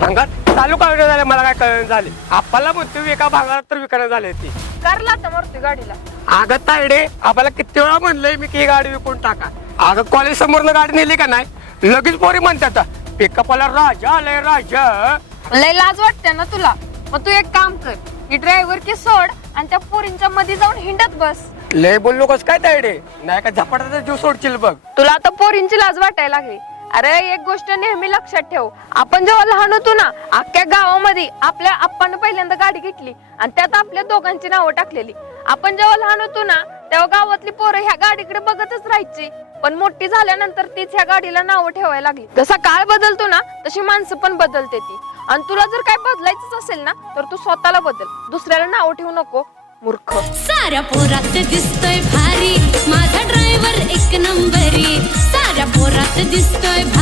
भांगार चालू का झाले मला काय कळण झाले. आपल्याला म्हणतो एका भांगारात तर विकणं झाले ती करला तर मरतोय गाडीला. अगं तायडे आपल्याला किती वेळा म्हणलंय मी की ही गाडी विकून टाका. अगं कॉलेज समोरनं गाडी नेली का नाही लगेच पोरी म्हणतात पिकअपला राजा आलाय राजा. लय लाज वाटते ना तुला. मग तू एक काम कर, ही ड्रायव्हर की सोड आणि त्या पोरींच्या मध्ये जाऊन हिंडत बस. लय बोललो कस काय तायडे नाही का झपाटाचा जीव सोडशील बघ. तुला आता पोरींची लाज वाटायला लागली. अरे एक गोष्ट नेहमी लक्षात ठेव, आपण जेव्हा लहान होतो ना अख्ख्या गावामध्ये आपल्या आप्पानं पहिल्यांदा गाडी घेतली आणि त्यात आपल्या दोघांची नावं टाकलेली. आपण जेव्हा लहान होतो ना तेव्हा गावातली पोरं ह्या गाडीकडे बघतच राहायची, पण मोठी झाल्यानंतर तीच ह्या गाडीला नावं ठेवायला लागली. जसा काळ बदलतो ना तशी माणसं पण बदलते ती. आणि तुला जर काय बदलायचंच असेल ना तर तू स्वतःला बदल, दुसऱ्याला नाव ठेवू नको मूर्ख. साऱ्या पोरात दिसतोय भारी माझा ड्रायव्हर एक नंबरी. साऱ्या पोरात दिसतोय